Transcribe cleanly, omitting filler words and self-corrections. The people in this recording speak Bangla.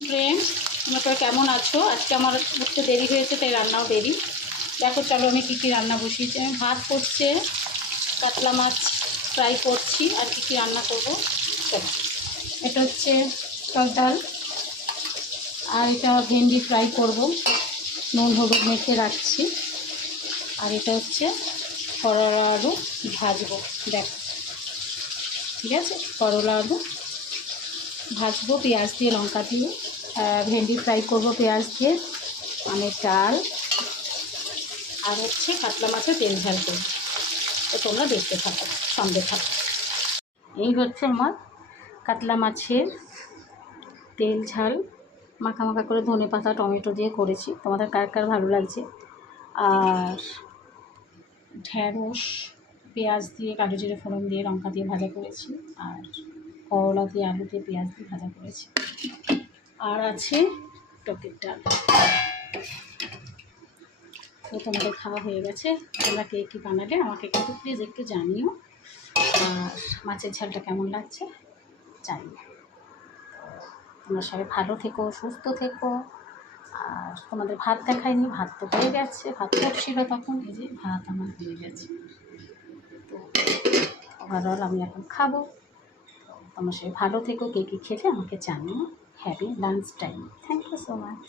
ফ্রেন্ডস, তোমরা কেমন আছো? আজকে আমার উঠতে দেরি হয়েছে, তাই রান্নাও দেরি। দেখো, চলো আমি কী রান্না বসিয়েছি। আমি ভাত করছে, কাতলা মাছ ফ্রাই করছি, আর কী রান্না করবো চলো। এটা হচ্ছে টক ডাল, আর এটা ভেন্ডি ফ্রাই করব, নুন হলুদ মেখে রাখছি। আর এটা হচ্ছে করলা আলু ভাজবো। দেখো, ঠিক আছে, করলা আলু ভাজবো পেঁয়াজ দিয়ে, লঙ্কা দিয়ে। ভেন্ডি ফ্রাই করব পেঁয়াজ দিয়ে, আমের ডাল, আর হচ্ছে কাতলা মাছের তেল ঝাল করব। তো তোমরা দেখতে থাকো, সঙ্গে থাকো। এই হচ্ছে আমার কাতলা মাছের তেল ঝাল, মাখা মাখা করে ধনে পাতা টমেটো দিয়ে করেছি। তোমাদের কার কার ভালো লাগছে? আর ঢ্যাঁড়স পেঁয়াজ দিয়ে, কালো জিরে ফোড়ন দিয়ে, লঙ্কা দিয়ে ভাজা করেছি। আর করলা দিয়ে, আলু দিয়ে, পেঁয়াজ দিয়ে ভাজা করেছি। আর আছে টকের ডাল। তো তোমাদের খাওয়া হয়ে গেছে। তোমরা কে কী বানালে আমাকে কিন্তু প্লিজ একটু জানিও। আর মাছের ঝালটা কেমন লাগছে জানিও। তোমরা সবাই ভালো থেকো, সুস্থ থেকো। আর তোমাদের ভাত দেখায়নি, ভাত তো হয়ে গেছে, ভাত করছিল তখন, এই যে ভাত আমার হয়ে গেছে। তো ওভারঅল আমি এখন খাবো। তো তোমরা সবাই ভালো থেকো, কে কী খেলে আমাকে জানিও। Happy lunch time. Thank you so much.